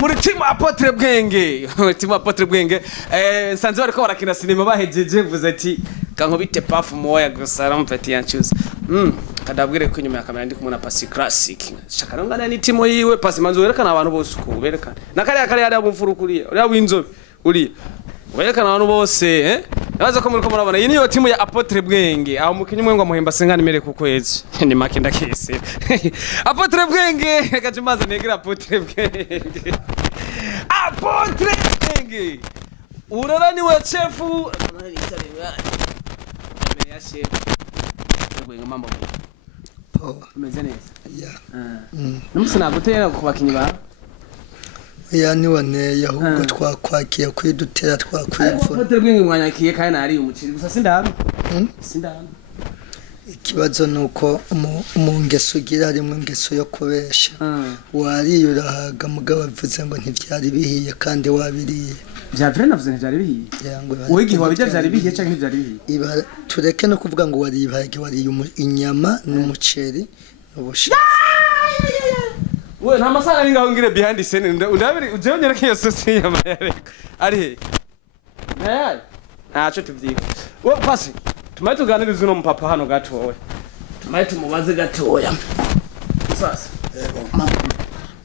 muri Team Apotre bwenge. Team Apotre bwenge. Nsanze bariko barakina sinema bahejeje vuze ati kankubite pafu moya gusa rampeti yanchuza. Kadabwire ko nyuma ya kamera ndi kumuna Pasi Classic. Shakarangana ni timo yiwe Pasi manzo werekana abantu bose uko berekana. Nakari ari abumfuru kuriya. Uri abinzobe uri. Werekana abantu bose Nabaza ko muri ko murabona iyi niyo timu ya Apotre bwenge. Aho mukinyi mwe ngo muhemba senkani mere ku kwezi. Ni makinda kese. Apotre bwenge kajimaza negira Apotre bwenge. Apotre bwenge. Urara ni wa chefu. Ya chef. Bwenge mambo. Umeze neza. Namusina gutera ku bakinyi ba. Yani wane yahubwo twakwakiye kwidutera twakwivura. Apotre bwenge mwanyakiye kandi ari umuciri gusa sindano. Sindano. Ikibazo nuko mu ngeso ugira harimo ingeso yo kubesha. Wariyura haga mugabo bivuze ngo ntivyari bihiye kandi wabiriye. Vyavire navuze ntivyari bihiye. Wowe gihe wabijya vyari bihiye cyangwa ntivyari bihiye. Iba tureke no kuvuga ngo wariye inyama n'umuceri n'ubushitsi. We nta masanga ningaho ngire behind the scene ndabiri uje nyereke iyo sosi ya mayare ari he acho tuvyika wo Pasi tumaye tuganiriza no mpapa hano gatowe tumaye tumubaze gatoya sasa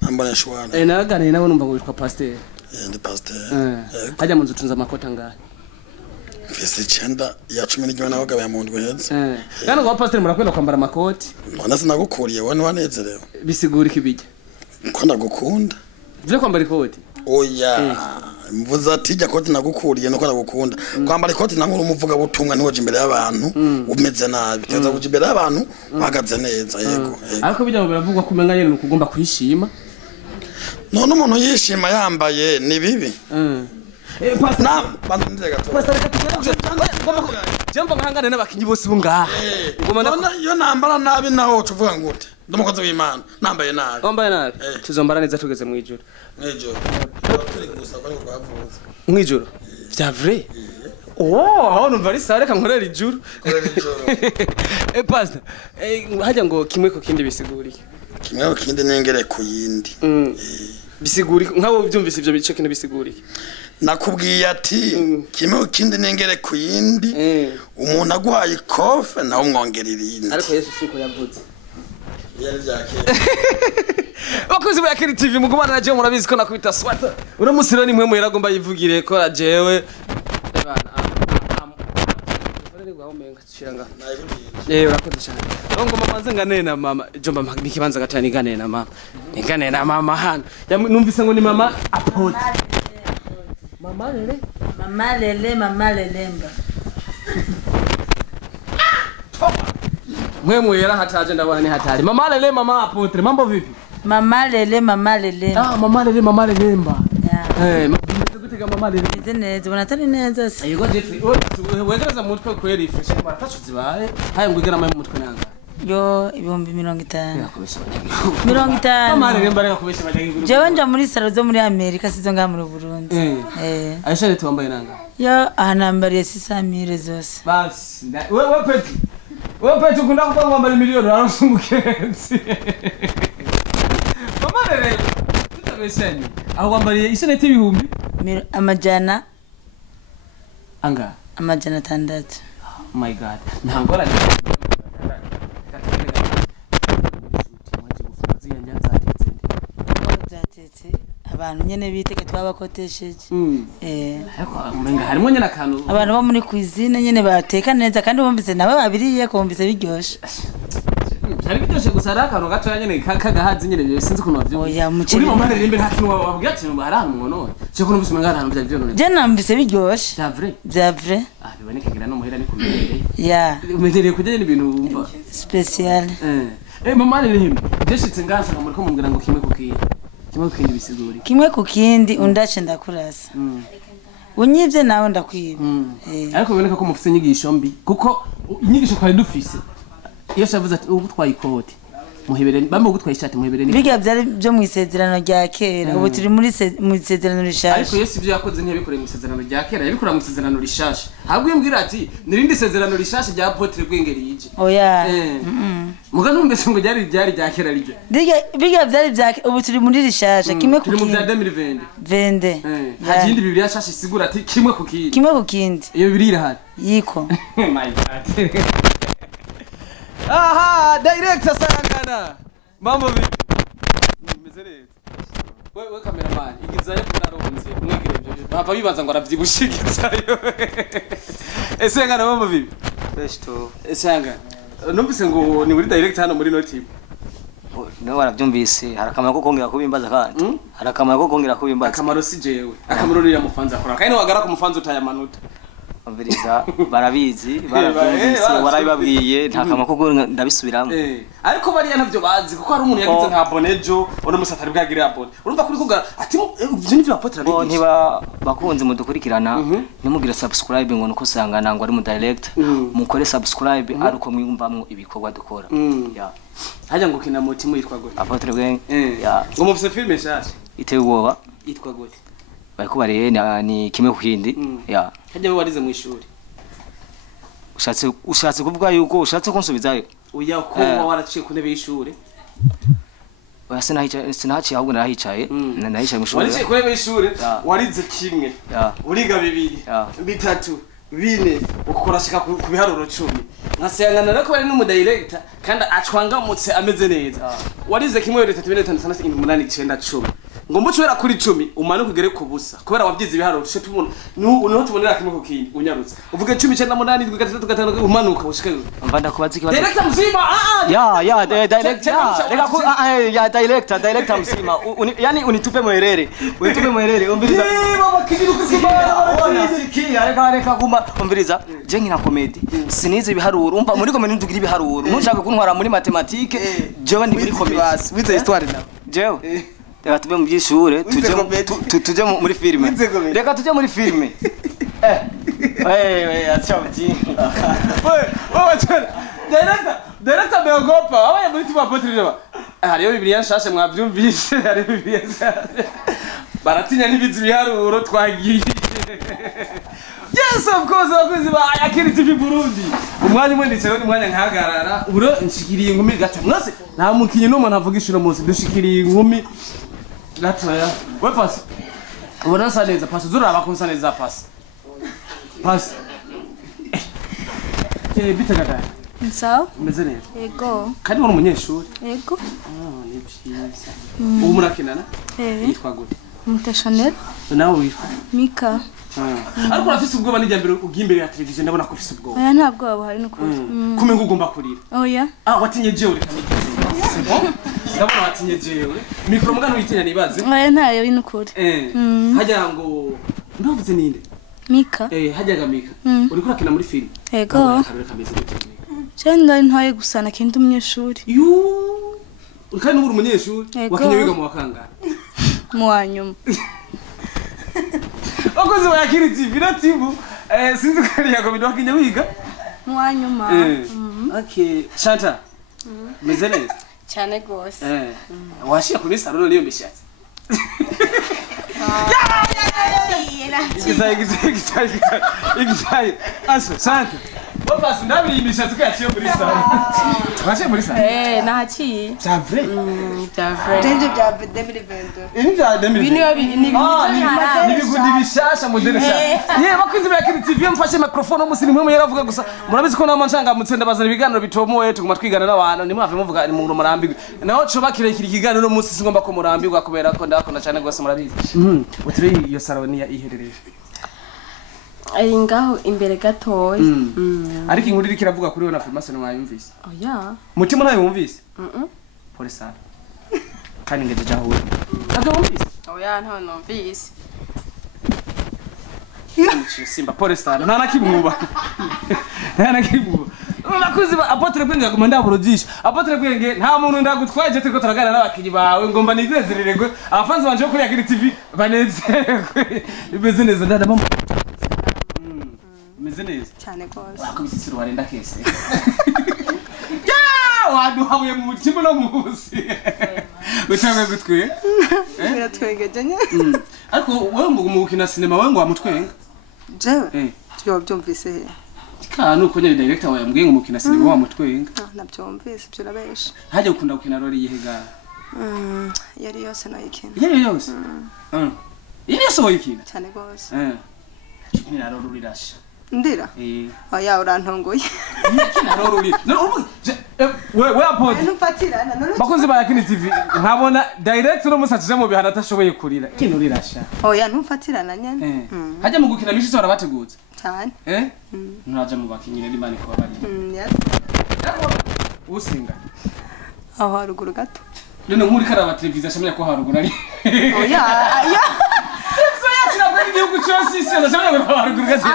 ambana shwana naganiriye nawe numva ngo witwa pasteur ndi pasteur hajya munzu tunza makota ngahe Fese chenda ya 11 n'abagabo ya muntu heze kandi ngo pasteur murakwenda kwambara makoti none sinagukuriye wone wanezerewe bisigura ikibijya ko ndagukunda vyo kwambara ikoti oya mvuza ati jya koti nagukuriye no ko ndagukunda kwambara ikoti nankuru umuvuga butumwa ntiwoje imbere y'abantu umeze nabi kaza kuje imbere y'abantu uhagaze neza yego ariko bijya biravugwa kumenga nyene ukugomba kwishima none umuntu yishima yambaye ni bibi na bantu nzega to Jembo ngahangane n'abakinyi bose bungaha none yo nambara nabi naho tuvuga ngute ndumukoze w'Imana nambaye nabi wambaye nabi tuzombara neza tugeze mu ijuru turi gusa ko twavuze mu ijuru vya vrai aho numva ari sare kankorera ijuru Pastor hajya ngo kimwe ko kindi bisiguriye kimwe ko kindi nengere ku yindi bisiguriye nkabo byumvise ivyo bice kindi bisiguriye nakubwiye ati kimwe ko kindi nengere ku yindi umuntu aguhaye ikofe naho umwongerera yindi ariko Yesu siko yavuze yari byakeye Bakuzi ba Kiri TV mugumana na jewe murabizi ko nakubita swata uramusiro ni mwe mwera gomba yivugire ko ra jewe urakoze cyane ngo mama zingane na mama jomba nikibanza gatani gane na mama nigane na mama hano numvise ngo ni mama Apotre mama lele mba mwe mwera hataje ndabona ni hatari mama lele mama Apotre mambo vipi mama lele mama lele mba gutega mama lele neze bonatari neza se yego Jeffrey wegereza mutwe kweri fresh baratashuzi bae haye ngwigera mu mutwe nanga yo ibihumbi 50 50 mama lele mba reka kubesha bajya jewe nja muri salo zo muri Amerika sizo nga muri Burundi Aisha leti wambaye nanga yo ahanambariye 600 zose basi wewe pete ukunda kupanga mbali milioni arafu umukenzi mama lele tutabeshanyi aho wambariye iseneti ibihumbi amajana anga amajana 6 my god ntangora zatetse abantu nyene biteke twabakotesheje ariko umenga harimo nyene akantu abantu bo muri cuisine nyene bateka neza kandi bumvise nawe babiriye ko bumvise biryoshe Hari bitoshe gusara akantu gato nyene kagahazi nyene sinzi kuno bavyo oya muciri mama lele mbe ntakintu wabwiye ati hari ahantu mwono cyo kuno bisumwe ngara ahantu byo none je namvise biryoshe bya vrai biboneka ngira no muhera ni kumere ya umetereye kujya ibintu wumva special mama lele him deshitse ngasa muri ko mumbwira ngo kimwe kukindi bisiguri kimwe kukindi undace ndakurasa unyivye nawe ndakwiba ariko biboneka ko mufise inyigisho mbi kuko inyigisho kwari dufise Yesu yavuze ati ubu twayikoti muhebere bamwe gutwaye ishati muhebere ni biga byari byo mu isezerano rya kera ubu turi mu isezerano rishasha ariko Yesu ibyo yakoze ntiyabikore mu isezerano rya kera yabikora mu isezerano rishasha habwo imbwira ati nirindi isezerano rishasha rya Apotre bwenge rije oya muga numvise ngo ryari rya kera rije biga byari bya ubu turi muri rishasha kimwe ku turi mu kindi bya 2020 vende hajindi Bibiliya shasha isigura ati kimwe ku kindi iyo Bibiliya irahari yiko my god aha director Sangana mambo vipi mezereza wewe cameraman igizayo kunaronze umwigire byo bava bibaza ngo aravyibushigizayo Sangana mambo vipi fresh to Sangana numvise ngo ni muri director hano muri no team no waravyumvise harakamara ko kongera kubimbaza kandi harakamara ko kongera kubimbaza akamaro si jewe akamaro riri mufanza akora kandi wagara ku mufanza utayamanota Amviriza barabizi baravyumvise warabibabwiye nta kamaro ko ndabisubiramo ariko bariya ntavyo bazi kuko hari umuntu yagize nka Bonejo ono musatari bwagire abone urumva kuri kuga ati ivyo nivyo Apotre abigisha ntiba bakunze mudukurikirana nimugire subscribe ngo nuko Sangana ngo ari mu direct mukore subscribe aruko mwiyumvamwo ibikorwa dukora ya hajya ngo kina mutima yitwa gute Apotre bwenge ya ngo mufise filme shasha iteye ubwoba yitwa gute bariko bareye ni kimwe ku kindi ya hajya we warize mu ishuri ushatse kuvuga yuko ushatse kunsubizayo uya ko waraciye ku ntebe y'ishuri oya sinahaciye ahubwo narahicaye nahicaye mu ishuri warize ku ntebe y'ishuri warize kimwe uriga bibiri bitatu bine ukora shika ku biharuro 10 nkasangana rako bari n'umu director kandi acwangamutse ameze neza warize kimwe 3 4 5 6 7 8 9 10 ngo mucwera kuri 10 umanuka ugere ku busa kubera wabyize ibiharuro cyo tubona niho tubonera kimwe ku kindi unyarutse uvuge 10 9 8 3 5 umanuka ushikayo mva ndakubaza ikibazo director mzima ya director reka ku ya director mzima yani unitupe muherere umbiriza baba kigiru kusima ona sikia reka kuma umbiriza je nkina comedy sinize ibiharuro umva muri comedy ndugira ibiharuro ntushaka kuntwara muri mathématique jewe ndi muri comedy wize histoire na jewe reka tube mu byishure tuje muri filme reka tuje muri filme acha ujinga wewe director beogopa wabaye muri Team Apotre reba hariyo Bibiliya nshashe mwavyumvise hariyo Bibiliya baratinya nibizi biharuro twagiye yes of course abakozi ba Akiri TV Burundi umwanya umwe ndicero ni mwanya nkahagarara uro nshikiriye inkumi gata mwese nta mukinyi no muntu avuga ishuro munsi dushikiriye inkumi gatoya we pasi ubona sa neza pasi zuraba ko nsa neza pasi bitagada Nsawa? Umeze neza? Yego. Kandi uri umunyeshuri? Yego. Ni byiza. Ubu murakinana? Yitwa gute? Chanel. Nawe witwa? Mika. Ariko urafise ubwoba n'ijya mbere ugiye imbere ya televiziyo ndabona ko ufise ubwoba. Oya nta bwoba hari n'ukuri. Kumenga ugomba kurira. Oya. Watinye jewe reka nigeze. Ndabona watinye jewe. Mikro mugano witinya nibaze. Oya ntayo n'ukuri. Hajya ngo ndavuze ninde? Mika. Hajyaga Mika. Uri kurakina muri film? Yego. Cyenda ntaye gusana kindi umunyeshuri. Kandi uri umunyeshuri wakinye wiga mu wakangana. Mu wanyuma. Okoze wa Akiri TV na timu sinzi kali yako bido wakinye wiga mu wanyuma. Okay, Shanta. Meze neza? Cyane gose. Washiye kuri salon niyo mishatsi. Exactly. Asa, Shanta. Baba sindabiri imishatsi kaciye muri salon. Washiye muri salon? Nahaciye. C'est vrai? C'est vrai. Tenje bya 2022. Ini bya 2022. Ni bigundi bishasha modele sha. Bakunze ba Akiri TV mfashe microphone umusini mwe yaravuga gusa. Murabizi ko namanje ngamutse bazana ibiganiro bitomoye tuguma twigana n'abantu nimwave muvuga ni mu murambirwe. Naho coba kirekire ikiganiro no musi singomba ko murambirwa kubera ko ndakona cyane gose murabizi. Utire iyo salon ya iherereye. Ari ngaho imbere gatoya. Ariko inkuru iri kiravuga kuri wona filmase no mwayumvise. Oya. Mutima nayo wumvise? Pole sana. Kandi ngeje jahuwe. Ntabwo wumvise? Oya nta numvise. Simba pole sana. Nta nakimwuba. Nta nakimwuba. Nakuzi Apotre bwenge aguma ndaburogisha. Apotre bwenge nta muntu ndagutwaje turiko turagana n'abakinyi bawe ngomba nizezerererwe. Abafanzi banje kuri Akiri TV banezerwe. Ibeze neza ndadama. Meze neza. Cyane gose. Akubisitsiro warenda kese. waduhabuye mu mutima no musi utangiye gutwenga biratwengeje nye ariko wewe mu gukina sinema wewe ngo wamutwenga jewe byo byumvise he kana uko nyari director wawe yambwiye ngo mukina sinema wamutwenga nabyumvise byo rabesha hajya ukunda gukina role yihe yari yose nayikina yari yose yari yose wayikina cyane gose ni role urirasha ndira oya urantongoye kina role uri we Apotre nufatirana bakunzi ba Yakini TV nkabona director no musatije mu bihana atashoboye kurira kino urirasha oya nufatirana nyene hajya mu gukina mishi sora bateguze cyane nuraje mu bakinyire n'imani ko bari usinga aho haruguru gato none nkuri karaba televiziyo shamenya ko haruguru ari oya Nabwo igihugu cyose isi ndashaka ko haruguru gato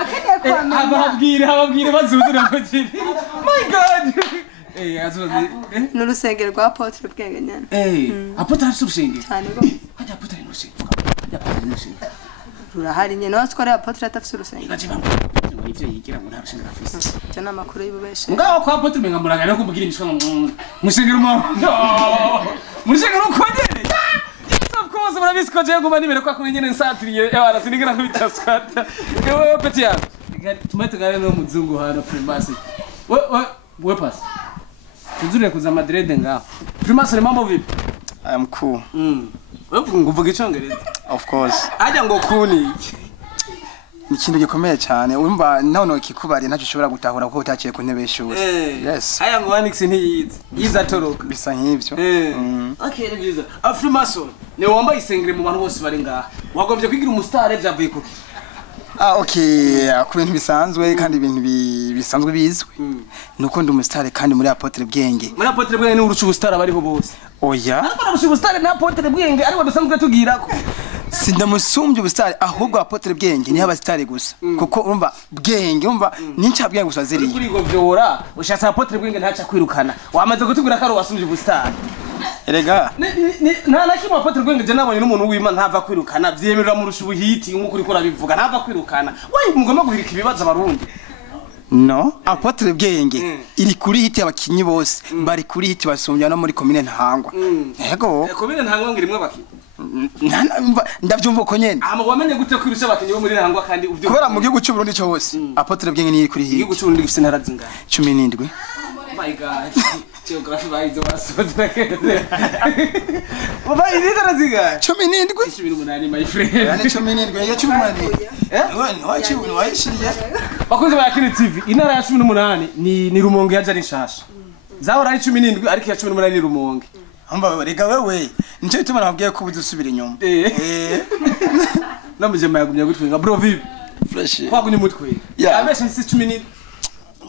hababwire bazuzura ko kiri my god azoze n'urusengero rwa Apotre bwenge nyane Apotre afite urusengero cyane go hajya Apotre n'urusengero rurahari nyene natwe ari Apotre atafite urusengero ngaje bamwe nivyo yigira ngo nta rusengero afite cyo namakuru y'ububeshe ngaho kwa Apotre menga muragana no kubugira imishwa musengero musengero ukonyene of course murabisi ko je nguma nimere kwa kunyene nsatiriye ebara sinigira nk'ibitaskata ewe peti ya tumete gare no muzungu hano primacy we pass tuzure kuza Madrid ngaho primacy ni mambo vipi I am cool. Wewe nguvuga icyongereza Of course. ajya ngo kuni Ni ikintu gikomeye cyane wumva none kikubari ntacyo ushobora gutahura kuko utaciye ku ntebe y'ishuri. Yes. aya ngo Wanix ntiyize yiza toroka Bisa nk'ivyo. Okay ni byiza Afrimason ni wambaye isengere mu bantu bose bari ngaha wagombye kwigira umustar byavuye kuki Okay, ku bintu bisanzwe kandi ibintu bisanzwe bizwe. Nuko ndi umustar kandi muri Apotre bwenge. muri Apotre bwenge ni urucu ubustar bariho bose Oya. ariko narucu ubustar na Apotre bwenge ariko dusanzwe tugirako Sindamusumbye ubustar ahubwo Apotre bwenge ni abastar gusa. Kuko urumva bwenge urumva ninca bwenge gusa ziriye. kuri go vyora ushatse Apotre bwenge ntaca kwirukana wamaze gutubwira ko ari wasumbye ubustar Erega nta nakimwe Apotre bwenge je nabonye n'umuntu w'Imana ntava kwirukana vyemerera mu rushu buhiti nk'uko uriko urabivuga ntava kwirukana wayi mugomba guhirika ibibazo abarundi no Apotre bwenge iri kuri hiti abakinyi bose bari kuri hiti basumbya no muri commune ntangwa yego komine ntangwa ngirimwe abakinyi ndavyumva ko nyene ama wamenye gute kwirusha abakinyi bo muri ntangwa kandi uvyo kubera mu gihugu cy'u Burundi cyo hose Apotre bwenge ni kuri hiti igihugu cy'u Burundi gifite ntara zingana 17 my god geography bayizo basoza keze baba iditara zingana 17 18 my friend yani 17 ya 18 washiriye bakunze ba Yakini TV intara ya 18 ni Rumonge yaje ari nshasha zahora ari 17 ariko ya 18 ni Rumonge amba rega wewe nico bituma nabwiye ko budusubira inyuma namujema yagumye gutwenga bro vipi fresh kwagunye umutwe abeshe nsi 17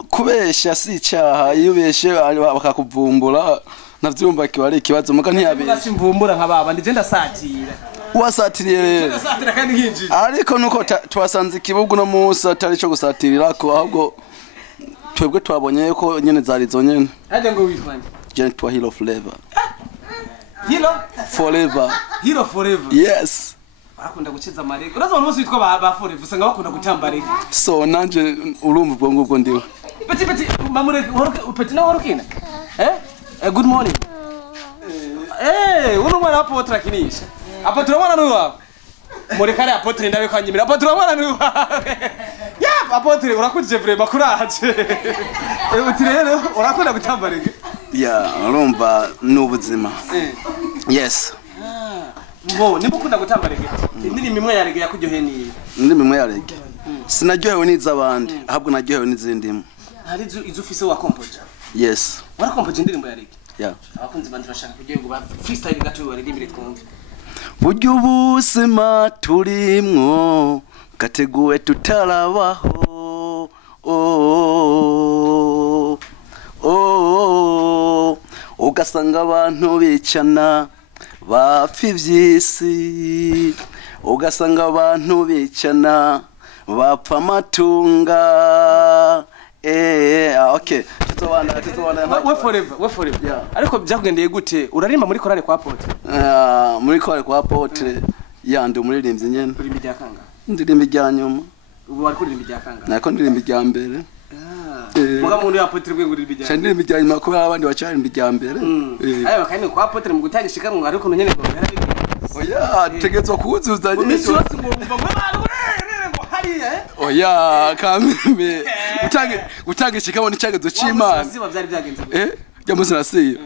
kubesha si icyaha iyo ubeshe bakakuvumbura navyumva kiba ari ikibazo muga ntiyabeshe simvumbura nk'ababa ndije ndasatira wasatiriye rero ndasatira kandi nkinjije ariko nuko twasanze ikibugu no munsi atari cyo gusatirirako ahubwo twebwe twabonye ko nyene zari zo nyene hajya ngo witwanje Gent to hero forever hero forever yes bakunda gukiza amarego urazo abantu bose bitwa ba forever usanga bakunda gutambarega so nanje urumva ubwo ngubwo ndiwe peti mamure peti na horokina good morning uno mwana Apotre akinisha Apotre mwana ni wawe muri kare Apotre ndabe kwanyimira Apotre mwana ni wawe ya Apotre urakuje vraiment kuraje uti rero urakunda gutambarega ya urumva n'ubuzima yes Mbo nimukunda gutambarega indirimbo imwe yarege yakujyoheye ni indirimbo imwe yarege sinaryohewe n'izabandi ahubwo naryohewe n'izindi imwe hari izo ufise wa composer yes wara composer indirimbo yarege yeah abakunzi bandi bashaka kuryoherwa freestyle gato baririmbire twumve buryo ubuzima turimwo gateguwe tutarabaho ugasanga abantu bicana bapfa ivy'isi ugasanga abantu bicana bapfa amatunga okay we forever yeah. Ariko byakugendeye gute urarimba muri korale kwa Apotre muri korale kwa Apotre yandi umuririmbyi nyene uri mbijya kanga ndirimba ijya nyuma ubu wari kuririmba ijya kanga nako ndirimba ijya mbere muga muri Apotre bwenge uri bijyanye cyane ibijyanye makuru abandi bacari imbere ayo kandi kwa Apotre mu gutanga ishikamwe ariko nyene ngo oya tegetswa kuzuza nyine misi yose ngo mva mwe bantu ngo hariya oya kameme utange ishikamo n'icyagezo c'Imana ziba byari byagenze jamusi nasiye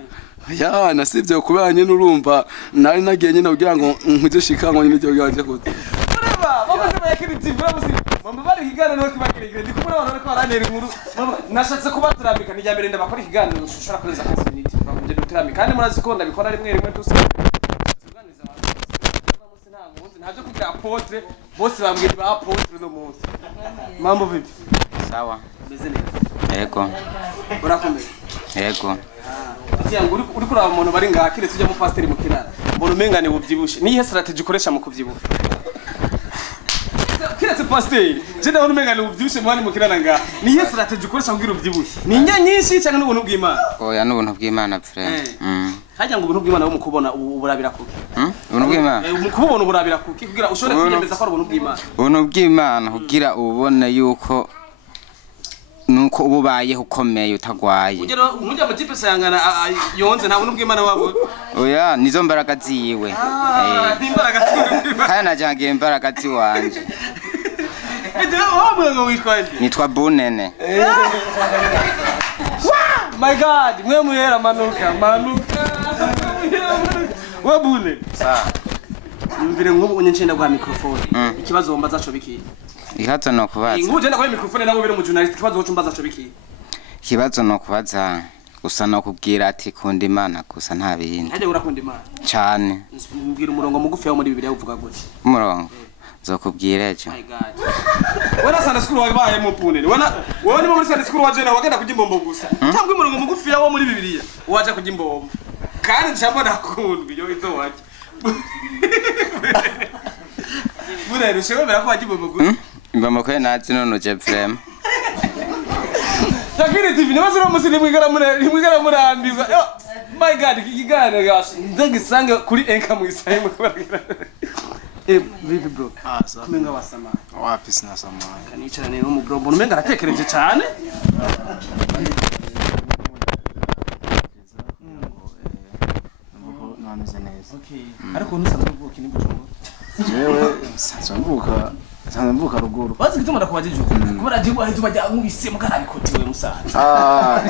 oya nasivye kubanye n'urumva nari nagiye nyine kugira ngo nkuze shikamo nyine cyo ganje gute ureba bamaze bayakiri TV bamusi mama bari higana no kibakirigire ndi kumura abantu ko barantera inkuru nashatse kubaturambika ni ryambere ndabakora ikiganiro ushobora kureza akazi miniti bakunje duturambika kandi murazi ko ndabikora rimwe rimwe tusi ntaje kugira Apotre bose bambwira ba Apotre no munsi mambo vipi sawa beze neza yego urakomeye yego ngo uri kuraba umuntu bari ngaha kiretse ujya mu pasiteri mu kirara mbona umengane bubyibushe nihe strategy ukoresha mu kuvyibusha kiretse pasiteri je ndabona umengane bubyibushe mwani mu kirara ngaha nihe strategy ukoresha kugira ubyibushe ni nya nyinshi cyangwa n'ubuntu bw'Imana oya n'ubuntu bw'Imana friend hajya ngo ubuntu bw'Imana bo mukubona uburabira kuki ubuntu bw'Imana mukubona uburabira kuki kugira ushobore kwiyemeza ko ari ubuntu bw'Imana ubuntu bw'Imana kugira ubone yuko nuko ububayeho ukomeye utagwaye ugero umujya mu tipe sayangana yonze nta buntu bw'Imana wabo oya nizo mbaraga ziwe imbaraga kandi najangiye imbaraga ziwanje ete wabwe ngo witwaje nitwa bunene my god mwe muyera manuka wabule mvire nk'ubu unyenshenda kwa microphone ikibazo womba zaco biki ikibazo no kubaza inguje ndakwa microphone nabo bere mu journalist ikibazo wocumba zaco biki ikibazo no kubaza gusa no kubwira ati kunda Imana gusa nta bindi haje urakunda Imana cyane mbwira umurongo mugufi wo muri Bibiliya uvuga gute umurongo zokubwira ejo my god wana sana skuru wabaye mu punene wana woni muri sana skuru waje na wagenda kujimbombo gusa cyangwa umurongo mugufi wo muri Bibiliya waje kujimbombo kandi nshambo nakundwa yo izo waje Murero shewe bera ko wajimbombo gusa imbombo ko nazi none je frame Takire TV nabazira musiri mwigara murambirwa yo my god ikigana gash ndangisange kuri enka mu isaye mu kubabwira vipi bro kumenga wasama wapi sina sama kanicara ne mu bro mbona umenga aratekereje cyane nameze neza okay ariko nusanzwe uvuka ni bujumbura jewe sanzwe mvuka ruguru bazi gituma ndakubajije kubera jibu ahita bajya nkubise mukarabikotiwe musaza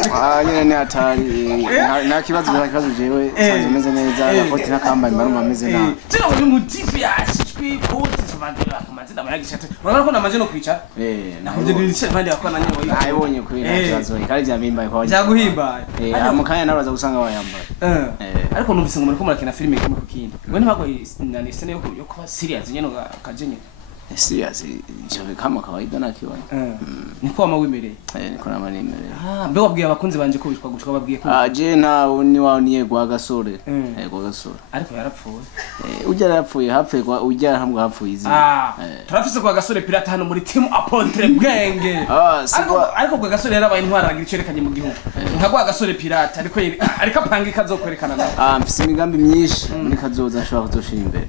nyene ni atari nta kibazo jewe sanzwe meze neza Apotre nakamba imbaruma meze na tira ngo mu tipi yashishwe kote savandira kumazina bayagishate urabona ko namaje no kwicara naho je ndice bandi yakwana nyewe ayibonye kuri nta kibazo ikari jamimbaye kwa jaguhimbaye mukanya naraza gusanga bayambaye ariko numvise ngo muri ko murakina filime kimwe kukindi we ntabwo nani sene yo kuba serious nyene kajenye serious je kama kawaida nakiona niko amawimereye niko namanemereye mbe wabwiye abakunzi banje ko bitwa gushika babwiye ko je nawe ni wawe niye gwa gasore gwa gasore ariko yarapfuye ujya yarapfuye hapfuye gwa ujya hamwe hapfuye izi turafise kwa gasore pirate hano muri Team Apotre bwenge ariko gwa gasore yarabaye intwara agira icerekanye mu gihugu nka gwa gasore pirate ariko apanga ikazokwerekana nawe mfise imigambi myinshi muri kazoza nshobora kuzoshira imbere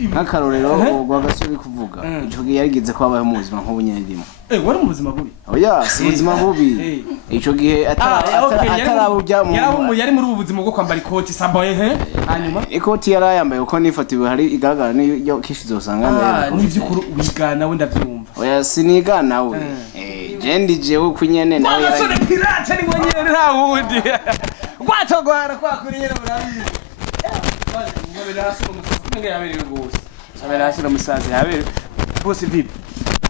nk'akarorero gwa gasore kuvuga ico gihe yarigeze ko abaho mu buzima nk'ubunyendimo wari mu buzima bubi oya si buzima bubi ico gihe atarabujya mu yari muri ubu buzima bwo kwambara ikoti sambaye hanyuma ikoti yarayambaye uko nifatiwe hari igaragara niyo kishi zosanga neza n'ivyukuru wigana we ndavyumva oya sinigana we jendi jewe kunyene nawe yari pirate ni ngonyere nta wundi gwatogwara kwakuriye murabizi ngabira hasi mu musaza yabere rwose abera hasi musaza yabere bose vipi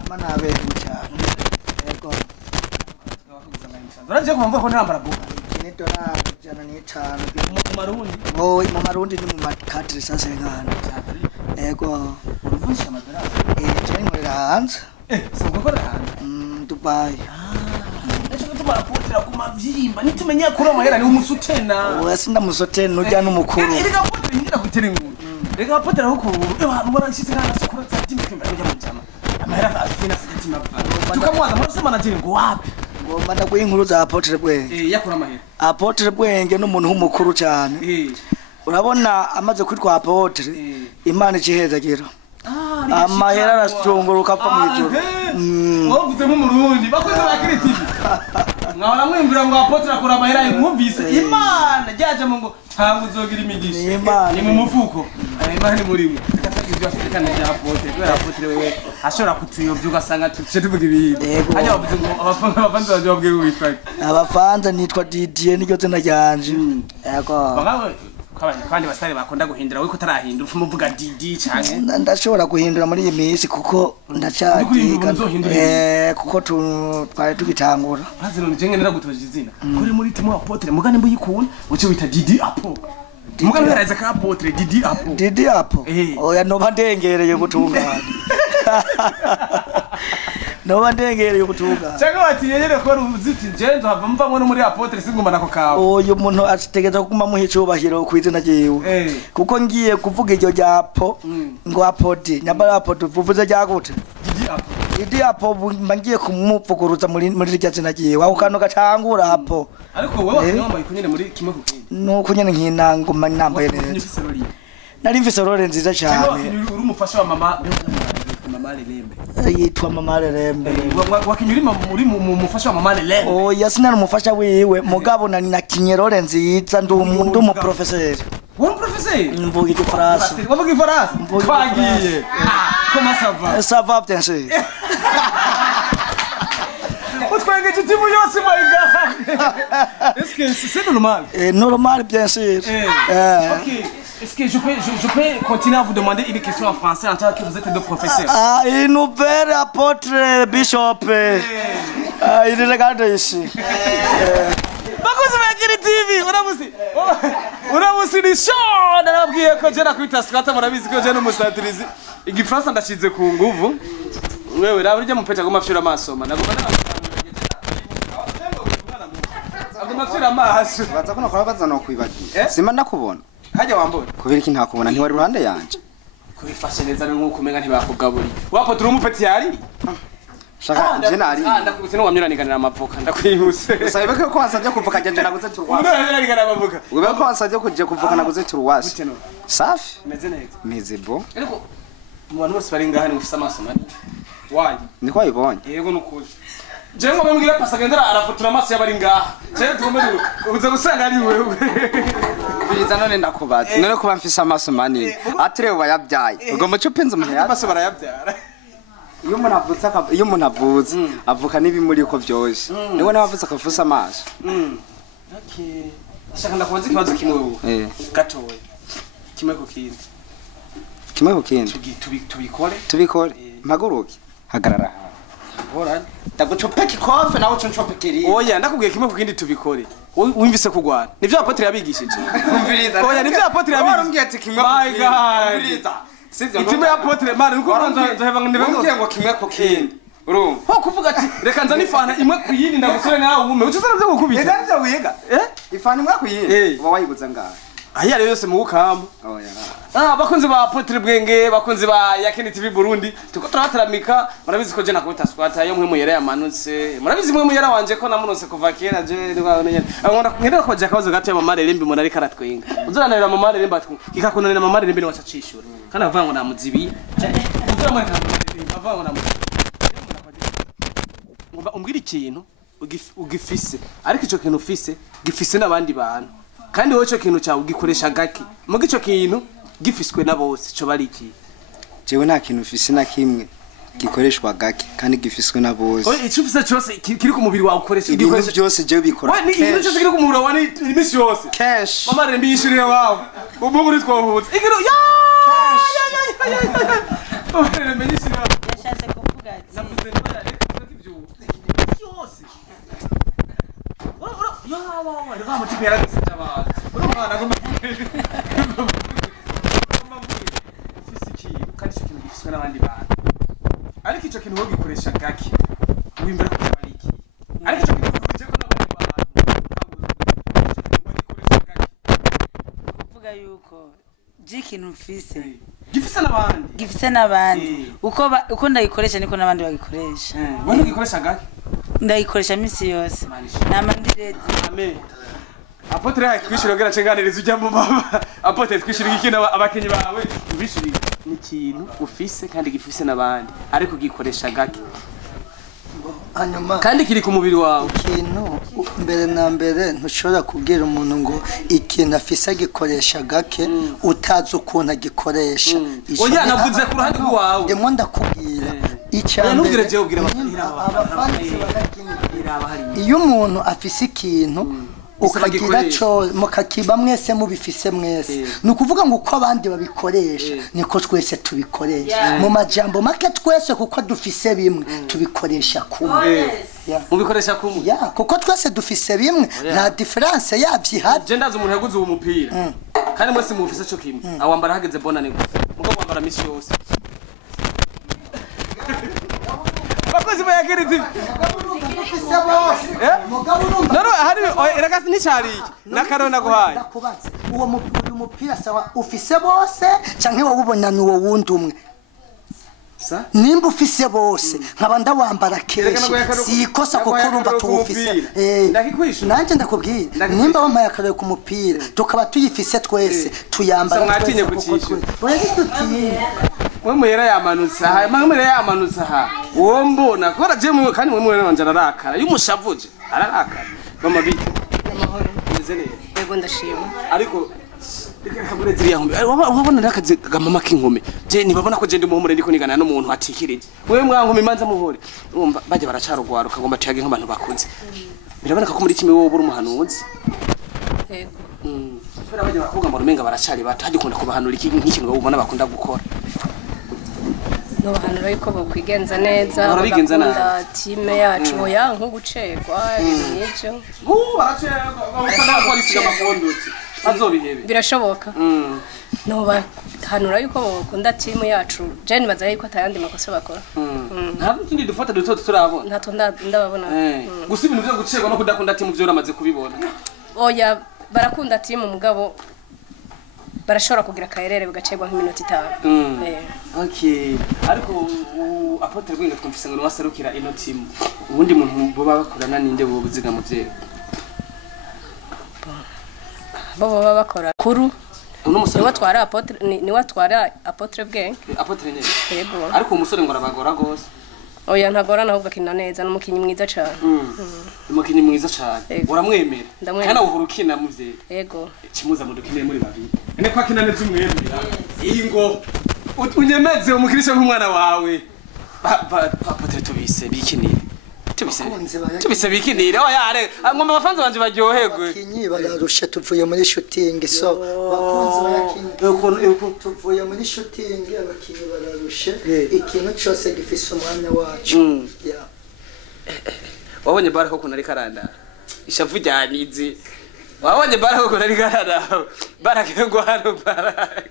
mana abere cyane yego baraje kumva ko ntambara buka kineto na jana ni cyane mu marundi mu marundi ni mu makadre sasa ngana yego uruvusha madarasa je nkorera hanze soko ko hanze Dubai ejo tumara potera kuma vyimba nitumenya kuri amahera ni umusutena wasinda musotena ujya n'umukuru reka potera ngira gutera inguru reka potera huko mbona nshitse kana sokora tsati mkimba kujya mu jama amahera afina sikati mabva tukamwaza muri semana jiri ngo wapi ngomba ndaguha inkuru za Apotre bwenge yakora amahera Apotre bwenge n'umuntu w'umukuru cyane urabona amaze kwitwa Apotre Imana ikihezagira amahera arasongoruka apfa mu ijoro wavuze mu Murundi bakoze bakiri TV mwahora mwimvira ngo Apotre akora amahera yumvise Imana ryaje mu ngo ntabwo uzogira imigisha ni mu mufuko Imana ni muri ibyo afitana bya Apotre kubera Apotre wewe ashobora kutuyobya ugasanga tuce tuvuga ibintu hanya abafanza baje babwiye witwa abafanza nitwa Didier niryo zina ryanje yego kandi basare bakunda guhindura we ko tarahindura umuvuga Didi cyane ndashobora guhindura muri iyi minsi kuko ndacyagiga kuko twari tugitangura bazi none je ngenera gutoje izina kuri muri Team Apotre mugane mbuyikunda uce wita Didi Apo mugane yaraza ka Apotre Didi Apo oya noba ndengereye gutungana noba ndengereye gutungana cyangwa bati yeye ko ruziti jenzo hava mvamwe no muri Apotre singumana ko kawe uyu muntu ategeza kuguma muhicubahiro kwizina jewe kuko ngiye kuvuga iryo ryapo ngo Apodi nyabara Apodi vuvuze ryagute Didi Apo mbangiye kumuvuguruza muri rya zina jewe aho kano gatangura Apo ariko wewe wambaye kunyene muri kimwe kukindi nuko nyene nkinango nambaye neza nari mfise role nziza cyane uri umufasha wa mama Rirembe yitwa mama Rirembe wakinyuri muri mufasha wa mama Rirembe oya sinari umufasha wiwe mugabo nani nakinye role nziza ndi umu professeur wowe professeur mvuga igifaransa wavuga igifaransa twagiye comment ça va ça va bien sûr utwenge tutimu yose my god est-ce que c'est normal normal bien sûr OK. Est-ce que je peux continuer à vous demander une question en français en tant que vous êtes deux professeurs? Ah, une nouvelle apôtre bishop. Il regarde ici. Bakoze bakiri TV, uramusi ni show narabwiye ko je nakwita skata murabizi ko je n'umusatirizi. Igifaransa ndashize ku nguvu. Wewe raburije mupeta ko mafyura amasoma. Ndagomba mafyura amaso. Baza kuno kwa bazana kwibagiye. Sima ndakubona. Hajya wambona kubera iki ntakubona ntiwari ruhande yanje kubifashe neza nkuko umenga ntibakugaburi wapo turi umupeti yari shaka je nari ndakubise no wamyuraniganira amavuka ndakwihuse usabe ko wansabye kuvuka je naguze turuwasi ndamyuraniganira amavuka ube ko wansabye kuje kuvuka naguze turuwasi safi meze neza meze bo ariko mu bantu bose bari ngaha ni mufise amaso mani wayi niko wayibonye yego nukuri je ngo bambwira pasagendera arafotora amaso y'abari ngaha je tumere ubuze gusanga ari wewe biriza none ndakubaza none kuba mfise amaso manini atire bayabyaye ubwo muco penze umuntu amaso barayabyara iyo umuntu avutse avuka n'ibimuri ko byose niwe n'abavuze akavuza amaso okay shaka ndakubaza ikibazo kimwe wewe gatowe kimwe ku kindi tubikore mpaguruke hagarara ndagucopeka ikofe nawe uncopekeri oya ndakubwiye kimwe ku kindi tubikore wumvise kugwana nivyo Apotre yabigishije umviriza oya nivyo Apotre yabigishije warambwiye ati kimwe my god umviriza sivyo kimwe Apotre mara nuko nzoheva ndibambwiye ngo kimwe ku kindi urumva ho kuvuga ati reka nza nifana imwe ku yindi ndagusore nawe ume ucuzana byo gukubita ndavyo wiga ifana imwe ku yindi uba wayiguza ngaho aya rero yose mu gukama oya bakunzi ba Apotre bwenge bakunzi ba Yakini TV Burundi tuko turataramika murabizi ko je nakubita squat yo mwe muyera yamanutse murabizi mwe muyera wanje ko namunose kuva kera je ngenda ko je akabazo gato ya mama Rirembe umuntu ari karatwenga uzoranarira mama Rirembe atwu kikakunanira mama Rirembe ni wacacishura kana avuga ngo namuzibi uzoramwe avuga ngo namuzibi umbwira ikintu ugifise ariko ico kintu ufise gifise nabandi bantu kandi wowe ico kintu cyawe ugikoresha gake muga ico kintu gifiswe na bose cyo bari iki jewe nta kintu ufise na kimwe gikoreshwa gake kandi gifiswe na bose oye ico ufise cyose kiri ku mubiri wawe ukoresha ibintu byose je bikora we ni ibintu cyose kiri ku mubiri wawe imisi yose cash mama Rirembe yishuriye wawe ubu muri twohutse igiru ya mama Rirembe yishuriye wawe yashatse kuvuga ati navuze ngo yari ibyo yose ya wa mutipe yaragise cyabana urumwana agomba fisiki kandi cyo kintu gifiswe n'abandi bantu ariko icyo kintu wogikoresha gake wimbere ko ari iki ariko icyo kintu uje ko n'abandi bantu wogikoresha gake kuvuga yuko ikintu mfise gifise n'abandi uko ndayikoresha niko n'abandi bagikoresha wani ugikoresha gake ndayikoresha misi yose namandirete amen Apotre twishira gera cenganiriza ujya mu baba Apotre twishira ikina abakenyi bawe ubishiri ni kintu ufise kandi gifise n'abandi ariko gikoresha gake hanyuma kandi kiri ku mubiri wawe kintu mbere na mbere ntushobora kubwira umuntu ngo ikintu afise agikoresha gake utazi ukuntu agikoresha oya navuze ku ruhande rwawe ndimo ndakubwira ntubwire jewe ubwira iyo umuntu afise ikintu ukagira cyo mukakiba mwese mubifise mwese nukuvuga ngo uko abandi babikoresha niko twese tubikoresha mu majambo make twese kuko dufise bimwe tubikoresha kumwe mubikoresha kumwe kuko twese dufise bimwe nta difference yabyi hari je ndaza umuntu yaguze uwo mupira kandi mwese mubifise cyo kimwe awambara hageze bonane gusa mugo wambara misi yose bakozi bayageretse naro hari iragasi nicariye nakarona guhaye uwo mupira sawa ufise bose canke wawubona ni wo wundi umwe nimba ufise bose nkaba ndawambara kenshi sikosa kuko urumva tuwufise nanje ndakubwira nimba wampaye akarere ku mupira tukaba tuyifise twese tuyambara mwatinye kucisha mwe yera yamanutse aha mwe yera yamanutse aha uwo mbona kora je mwe kandi mwe wanje ararakara yumushavuje ararakara mama bite neze neza yego ndashima ariko kabure ziriya nkombe wabona nakaze gamama k'inkome je nibabona ko je ndi muhumure ndiko nigana n'umuntu atikirije wewe mwankome imanza muhore urumva baje baracarugwaruka ngo mbatiyage nk'abantu bakunze biraboneka ko muri kimwe wowe buri umuhanuzi yego fera baje bakobwa mu rumenga baracari bato hagikunda kubahanura iki nk'ikintu ubona bakunda gukora no bahanura yuko bokwigenza neza bakunda time yacu oya nko gucegwa ibintu nk'ivyo baracegwa bakana polisi y'amakonduti azobihebe birashoboka no bahanura yuko bakunda timu yacu je nibaza yuko atayandi makosa bakora ntabwo tundi dufata duto turabona ntato ndababona gusa ibintu byo gucegwa no kudakunda timu byo uramaze kubibona oya barakunda timu mugabo barashobora kugira kaerere bigacegwa nk'iminota 5 okay ariko Apotre Bwenge twumvise ngo waserukira ino timu ubundi muntu bo bakorana ninde bo buziga mu vye bo baba bakora kuru ni watwara Apotre ni watwara Apotre Bwenge Apotre nyene yego ariko umusore ngo arabagora gose oya ntagorana ahubwo akina neza n'umukinyi mwiza cyane umukinyi mwiza cyane uramwemera kandi uhurukina mu vye yego kimuza mu dukine muri babiri ene kwa kina neza umwemera ingo unyemeze umukirisha nk'umwana wawe Apotre tubise bikinire tubise bikinire oya are ngomba abafanzi banje baryoherwe kinyi bararusha tuvuye muri shooting so bakunze bayakinye tuvuye muri shooting abakinyi bararusha ikintu cyose gifise umwanya wacu wabonye bara ko kunari karanda ishavu ryanize wabonye bara ko kunari karanda barakengwa hano barake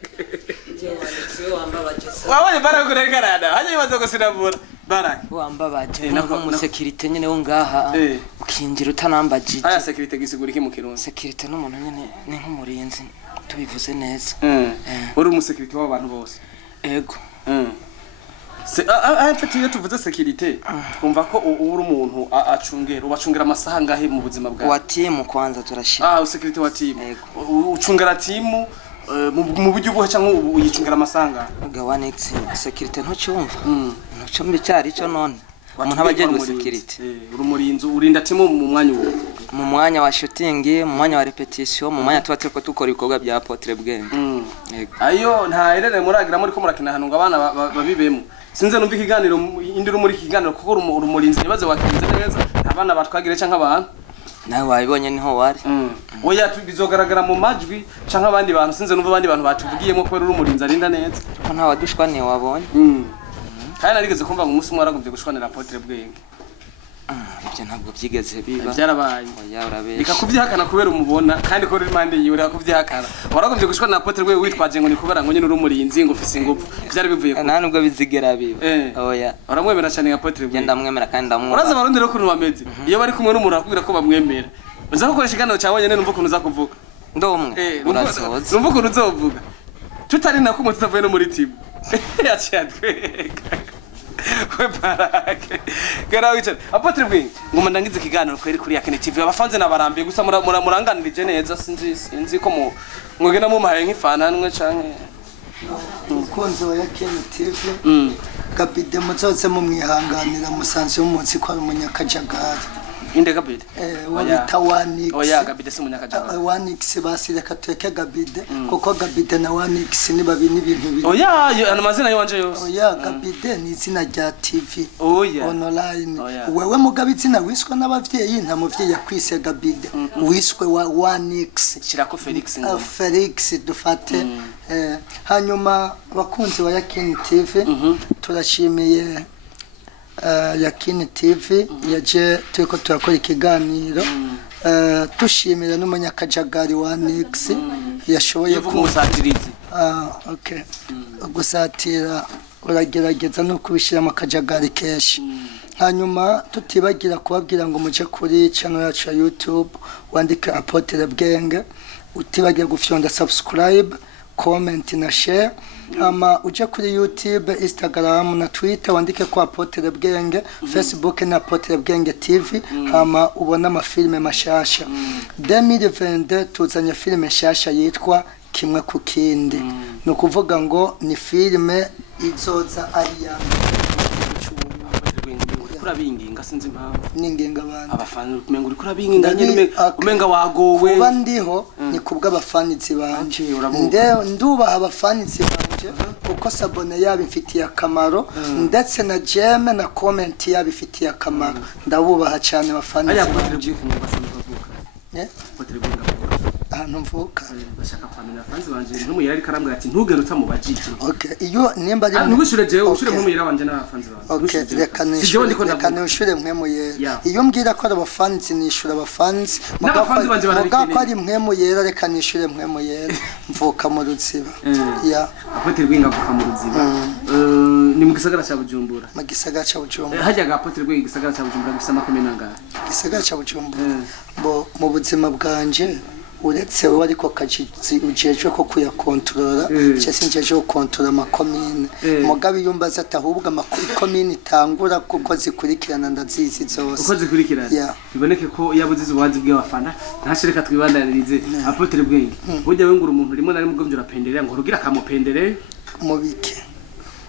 wabonye bara ko kunari karanda hanye bazo gusinabura barake wambabaje nako mu security nyene wo ngaha ukinjira utanambajije aya security gisigura iki mu kirundi security n'umuntu nyene ni nk'umurinzi tubivuze neza uri mu security w'abantu bose ego iyo tuvuze security twumva ko uri umuntu ubacungera amasaha ngahe mu buzima bwawe wa team kwanza turashira security wa team ucungera team mu buryo bwo cyangwa uyicungera amasaha ngahe gawanex security ntucyumva ntucyumva cyari cyo none umuntu abajejwe security urumurinzi urinda team mu mwanya wo mu mwanya wa shooting mu mwanya wa repetition mu mwanya tuba turiko dukora ibikorwa bya Apotre Bwenge ayo nta erere muragira muri ko murakina hano ngo abana babibemo sinze numva ikiganiro indiro muri ikiganiro kuko urumurinzi nibaze wakinze neza abana batwagire canka abantu nawe wabibonye niho wari oya bizogaragara mu majwi canka abandi bantu sinze numva abandi bantu batuvugiyemo ko urumurinzi arinda neza ko nta wadushwaniye wabonye kandi narigeze kumva ngo umunsi umwe aragumvye gushwanira Apotre Bwenge ibyo ntabwo byigeze biba byarabaye oya urabesha bikakuvyihakana kubera umubona kandi ko uri mande yiwe urakuvyihakana waragumvye gushwana na Apotre Bwenge witwaje ngo ni kubera ngo nyine uri umurinzi ngo ufise ingufu byari bivuye nta nubwo bizigera biba oya uramwemera cyane Apotre Bwenge ndamwemera kandi ndamwumva uraza barundi rero kuntu bameze iyo bari kumwe n'umuntu akubwira ko bamwemera uza gukoresha iganiro cyawe nyene numva ukuntu uzakuvuga ndomwe urasoza numva ukuntu uzovuga tutari nako umutu tavuye no muri team yaciyatweka we barake garawe cyane Apotre Bwenge ngoma ndangize ikiganiro kweri kuri yakene TV abafanze nabarambiye gusa muranganirije neza sinzi ko mwogena mu mahaye nk'ifananwe canke umukunzi wa yakene TV kapide muzose mu mwihanganira musanze umunsi kwa umunyakajagari inde Gabide wabita Wanix oya Gabide si munyakajagari Wanix basi reka tureke Gabide kuko Gabide na Wanix ni babiri n'ibintu biri oya ano mazina yanje yose oya Gabide ni izina rya TV oya online wewe mugabo izina wiswe n'abavyeyi nta muvyeyi yakwise Gabide wiswe wa Wanix shirako Felix ngo Felix dufate hanyuma bakunzi wa Yakini TV turashimiye Yakini TV yaje turiko turakora ikiganiro tushimira n'umunyakajagari wa Nix yashoboye kumusatiriza okay gusatira uragerageza no kubishira mu kajagari keshi hanyuma tutibagira kubabwira ngo muje kuri channel yacu ya YouTube wandike Apotre Bwenge utibagira gufyonda subscribe comment na share ama uje kuri YouTube Instagram na Twitter wandike kwa Apotre Bwenge Facebook na Apotre Bwenge TV ama ubona amafilme mashasha 2022 tuzanye filme shasha yitwa kimwe ku kindi no kuvuga ngo ni filme izoza ariya kurabinginga sinzi impamvu ninginga abantu abafana umenga uri kurabinginga nyine umenga wagowe kuba ndiho ni kubwa abafanizi banje nduba abafanizi banje kuko sabone yabifitiye akamaro ndetse na jeme na comment yabifitiye akamaro ndabubaha cyane abafanizi banje ahantu mvuka bashaka kwamenya fanzi banje n'umuyira ari karambwa ati ntugere utamubajije okay iyo nimba ari ntugushure jewe ushure nk'umuyira wanje n'abafanzi banje okay reka nishure mwemuyera iyo mbwira ko abafanzi nishura abafanzi muga ko ari mwemuyera reka nishure mwemuyera mvuka mu ruziba ya Apotre Bwenge avuka mu ruziba ni mu gisagara cya Bujumbura mu gisagara cya Bujumbura hajyaga Apotre Bwenge gisagara cya Bujumbura gisa makomenanga gisagara cya Bujumbura bo mu buzima bwanje uretse we ariko kacizi ujeje ko kuyakontrola cyese njeje ukontrola makomine mugabe yumbaza atahubwa makomine itangura kuko zikurikirana ndazizi zose uko zikurikirana biboneke ko yabuzize ubuhanzi bw'abafana ntashireka twibandaririze Apotre Bwenge burya we ngura umuntu rimwe na rimwe ubwo byurapenderera ngo rugira kamupendere mubike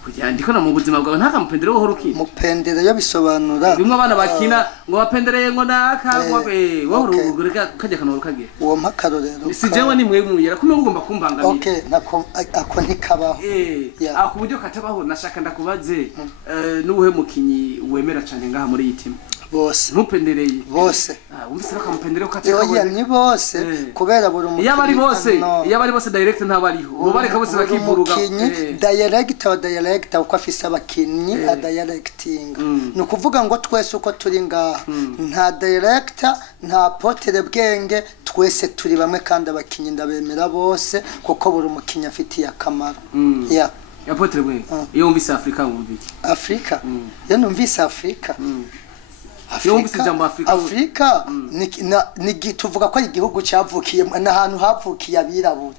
kugira ndiko na mu buzima bwawe nta kamupendere wo horuki mupendere yo bisobanura bimwe abana bakina ngo bapendereye ngo nakangwabe wo rugurika kajya kanoro kagiye uwo makarorero si jewe ni mwe muyera kumwe ugomba kumbangamira okay ako ntikabaho ku buryo katabaho nashaka ndakubaze n'ubuhe mukinyi wemera cyane ngaha muri yitima bose mupendereye bose umvise bakamupendere ukateka oya ni bose kubera buri mukinyi iyo bari bose direct ntabariho ubareka bose bakivuruga direct uko afise abakinyi a directing no kuvuga ngo twese uko turi ngaha nta director nta Apotre Bwenge twese turi bamwe kandi abakinyi ndabemera bose kuko buri mukinyi afitiye akamaro ya Apotre Bwenge iyo umvise Afrika wumvike Afrika yo numvise Afrika Afrika ni tuvuga ko igihugu cyavukiye n'ahantu havukiye abirabure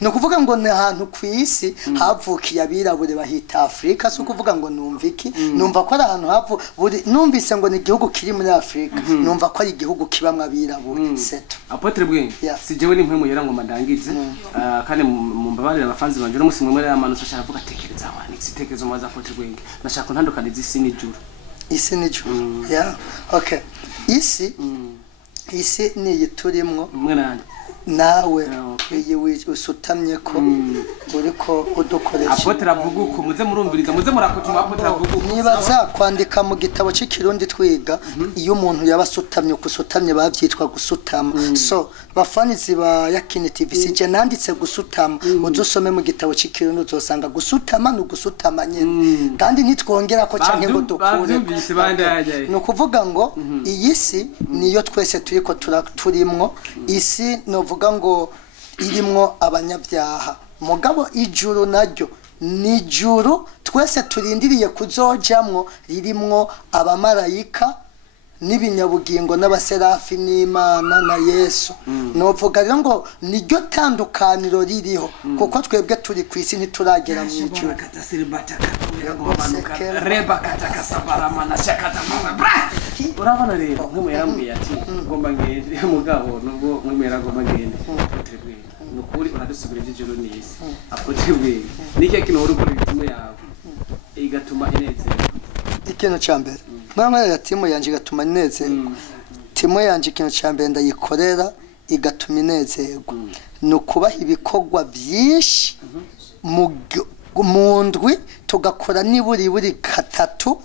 no kuvuga ngo n'ahantu kwisi havukiye abirabure bahita Afrika so kuvuga ngo numviki numva ko ari ahantu numvise ngo ni igihugu kiri muri Afrika numva ko ari igihugu kibamwe abirabure seto Apotre Bwenge si jewe ni mpemu yera ngo mandangize kandi mumbabarira abafanzi banje no musimwe muri amanutse ashaka kuvuga tekereza abana sitekerezo maza Apotre Bwenge nashaka ntandukaniza isi n'ijuru isi n'ijuru yeah okay isi ni yiturimwo nawe iyi usutamye ko uriko udukoresha Apotre avuga uko muze murumviriza muze murakotuma Apotre avuga uko niba za kwandika mu gitabo cy'ikirundi twiga iyo umuntu yabasutamye kusutamye bavyitwa gusutama so bafanizi ba Yakini TV sije nanditse gusutama uzusome mu gitabo cy'ikirundi uzosanga gusutama no gusutama nyene kandi nitwongera ko canke ngo dukure no kuvuga ngo iyi si niyo twese turiko turimwo isi no vuga ngo irimwo abanyabyaha mugabo ijuru naryo ni juru twese turindiriye kuzojamwo ririmwo abamarayika n'ibinyabugingo n'abaserafi n'Imana na Yesu novuga rero ngo niryo tandukaniro ririho kuko twebwe turi kwisi ntituragera mu ijuru urabona rero nk'umwe yarambwiye ati ngomba ngende mugabo nubwo nk'umwe yaragomba ngende nukuri uradusubira iby'ijuru n'isi Apotre Bwenge niki kintu uri gukora ibitimo yawe igatuma inezero ikintu cyambere mwankorera timu yanje igatuma inezerwa timu yanje ikintu ca mbere ndayikorera igatuma inezerwa ni ukubaha ibikorwa byinshi mu ndwi tugakora buri gatatu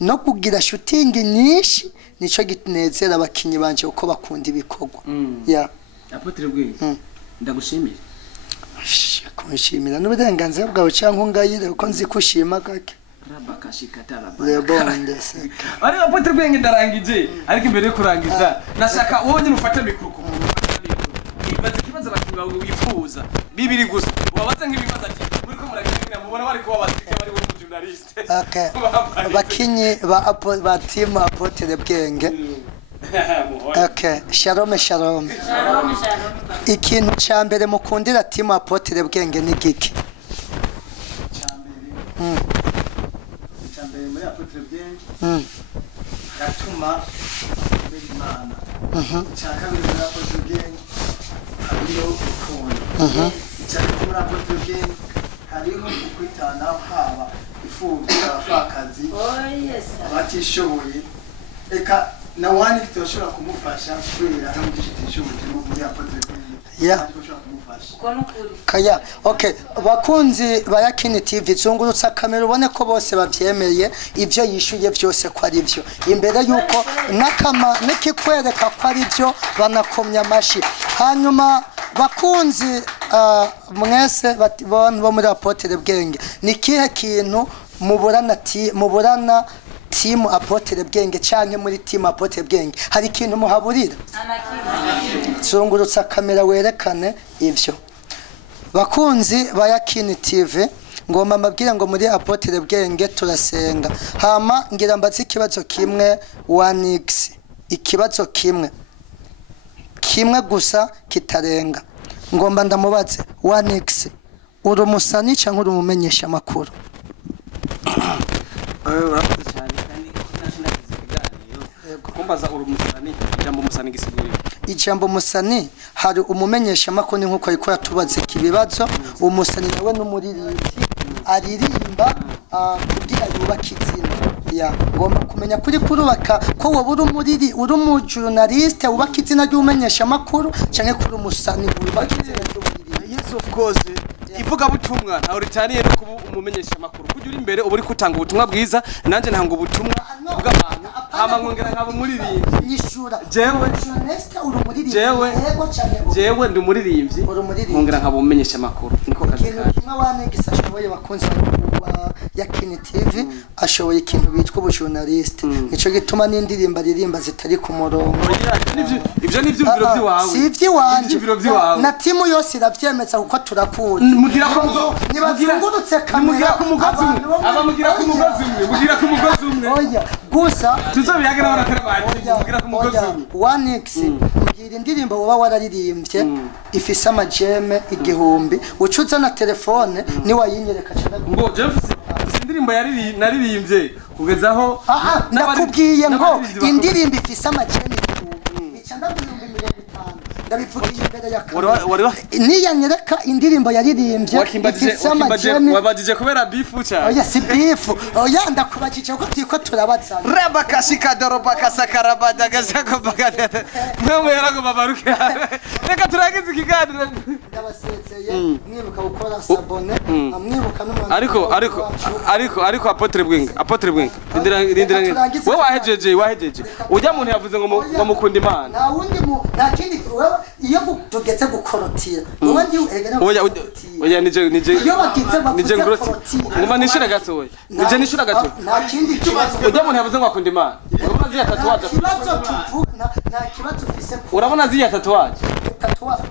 no kugira shooting nyinshi nico gitunezera abakinyi banje uko bakunda ibikorwa ya Apotre Bwenge ndagushimira kunshimira n'uburenganzira bwawe cyangwa ungayire uko nzi kushima gake ari Apotre Bwenge ndarangije ariko imbere yo kurangiza nashaka wowe nyine ufate mikro ku ibaze kibazo abakinyi wifuza bibiri gusa wabaze nk'ibibazo ati muri ko muragira mubona bari kubabaza bari wo journalist abakinyi ba Team Apotre Bwenge Okay, shalom. Ikintu ca mbere mukundira Team Apotre Bwenge ni giki? Ca mbere muri Apotre Bwenge gatuma Imana. Ca kabiri muri Apotre Bwenge hariho urukundo. Ca gatatu muri Apotre Bwenge hariho ukwitana haba ifubyi abafakazi abatishoboye. Eka na wani kitoshobora kumufasha kwera no gushitisha umutima muri Apotre Yeah. Kaya, okay. Bakunzi bayakini TV zungurutsa kamera ubone ko bose bavyemeye ivyo yishuye byose ko ari byo. Imbere yuko nakama nikikwereka ko ari byo banakomya amashi. Hanyuma bakunzi mwese bo muri Apotre Bwenge nikihe kintu muburana Team Apotre Bwenge canke muri Team Apotre Bwenge hari ikintu muhaburira zungurutsa kamera werekane ivyo bakunzi bayakini TV ngoma mabwira ngo muri Apotre Bwenge turasenga hama ngira mbazi ikibazo kimwe 1x ikibazo kimwe gusa kitarenga ngomba ndamubaze 1x uri umusani canke uri umumenyesha makuru kumbaza urumusani ijambo musani gisigurira ijambo musani hari umumenyesha makoni nkuko ariko yatubaze kibibazo umusani nawe n'umuririmbyi aririmba kugira yubake izina ya ngomba kumenya kuri kurubaka ko wowe uri mu journalist ubaka izina ry'umenyesha makuru canke kuri umusani ubaka izina ry'umuririmbyi. Yes of course ivuga butumwa ntaho ritaniye no kuba umumenyesha makuru kujya uri imbere uburi kutanga ubutumwa bwiza nanje ntanga ubutumwa bw'abantu hama nkongera nkaba umuririmbyi nishura jewe ndi umuririmbyi nkongera nkaba umumenyesha makuru niko kazi kaje kimwe wanegisa ashoboye bakunze yakini TV ashoboye ikintu bitwa ubujournalist nico gituma n'indirimba ririmba zitari ku murongo ivyo ni vyumviro vyiwawe si ivy'iwanje na timu yose iravyemeza kuko turakuzi mugira ko nibazungurutse kamera mugira ku mugozi umwe oya gusa tuzobiyagira baraterabati mugira ku mugozi umwe 1x mugira indirimbo woba wararirimbye ifise amajeme igihumbi ucuza na telefone ni wayinyereka cyane ngo Jeff indirimbo naririmbye kugezaho ndakubwiye ngo indirimbo ifise amajeme igihumbi icanda 250 ndabivugiye imbere ya kamera niyanyereka indirimbo yaririmbye ifise amajeme wabadije kubera bifu cyane oya si bifu oya ndakubakije ko tiko turabaza rabakashika dorobakasakarabada gazako bagada mwe yarago babaruke reka turagize ikiganiro ndabasezeye mwibuka gukora sabone amwibuka n'umwana ariko Apotre Bwenge ndindira we wahejeje ujya muntu yavuze ngo mukunda Imana nta wundi nta kindi iyo tugeze gukorotira wowe ndi oya nije iyo bagize bavuze ngoma nishura gato nije nishura gato nta kindi kibazo ujya muntu yavuze ngo akunda Imana urabona ziya tatuwaje kibazo tuvuga nta kibazo ufise urabona ziya tatuwaje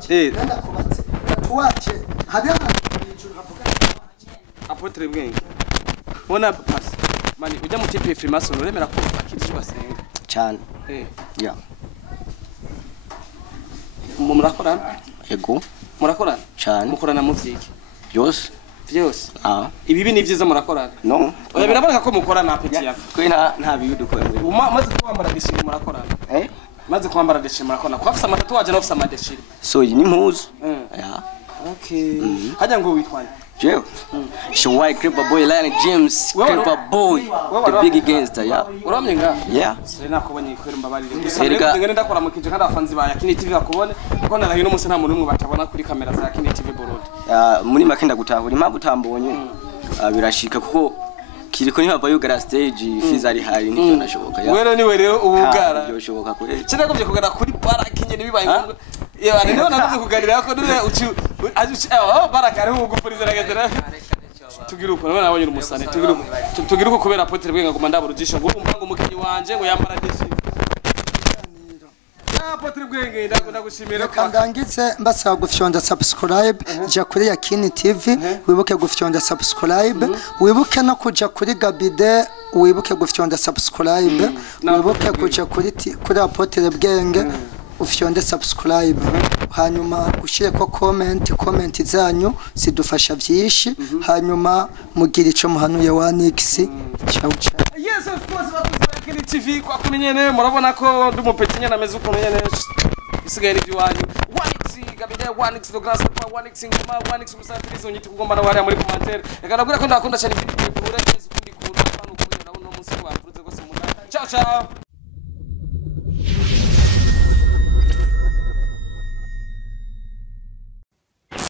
nenda kubatse tatuwaje hari hejuru havuga Apotre Bwenge bona pasi mani ujya mu tipe Freemason uremera ko akirije basenga cyane ya murakorana ego murakorana cyane mukorana mu vyiki byose ibi ni byiza murakorana no oya biraboneka ko mukorana apeti yako ko nta biyu dukora maze kwambara deshire murakorana maze kwambara deshire murakorana ko afisa amatatu waje no afisa amadeshire so iyi ni impuzu okay hajya ngo witwaye Joe. Show white Creeper boy Lion James, Creeper boy. The big gangster, yeah. Uramye nga? Yeah. Sere nakubonye kwera mbabarire. Gusa ngene ndakora mu kinje kandi abafanzi ba Yakini TV bakubone. Kuko narahiye no munsi nta muntu umwe batabona kuri kamera za Yakini TV Burundi. Muri make ndagutahura impamvu utambonye. Birashika kuko kiriko niho ava yugara stage fiza ari hari nivyo nashoboka ya. Wero niwe rero ubugara. Nivyo shoboka kure. Cyane ko bye kugara kuri parking nyene bibaye ngombwa. Yewe niho navuze kugarira ko none uci baraka ari ugupuriza ragazera. Tugiruko none nabonye umusane tugiruko kubera Apotre Bwenga ngoma ndaburujisha ngo umva ngo mukinyi wanje ngo yambara deshi. Apotre Bwenga ndagushimira ko kandangitse mbasaba gufyonda subscribe ja kuri Yakini TV wibuke gufyonda subscribe wibuke no kuja kuri Gabide wibuke gufyonda subscribe wibuke kuja kuri Apotre Bwenga ufyonde subscribe hanyuma ushire ko comment zanyu zidufasha byinshi hanyuma mugira ico muhanuye wa Nix ciao ciao. Yes, of course Yakini TV kwa kumenyene murabona ko ndi mupeti nyana meze ukuntu nyene isigaye n'ibyo wanyu 1x Gabide 1x the grass kwa 1x ngoma 1x musafirizo unyiti kugomba na wari muri commentaire reka nabwira ko ndakunda cyane ibintu bikura neza ukundi kuru abantu ukuri ndabona umunsi wa mvuze gose munda ciao ciao.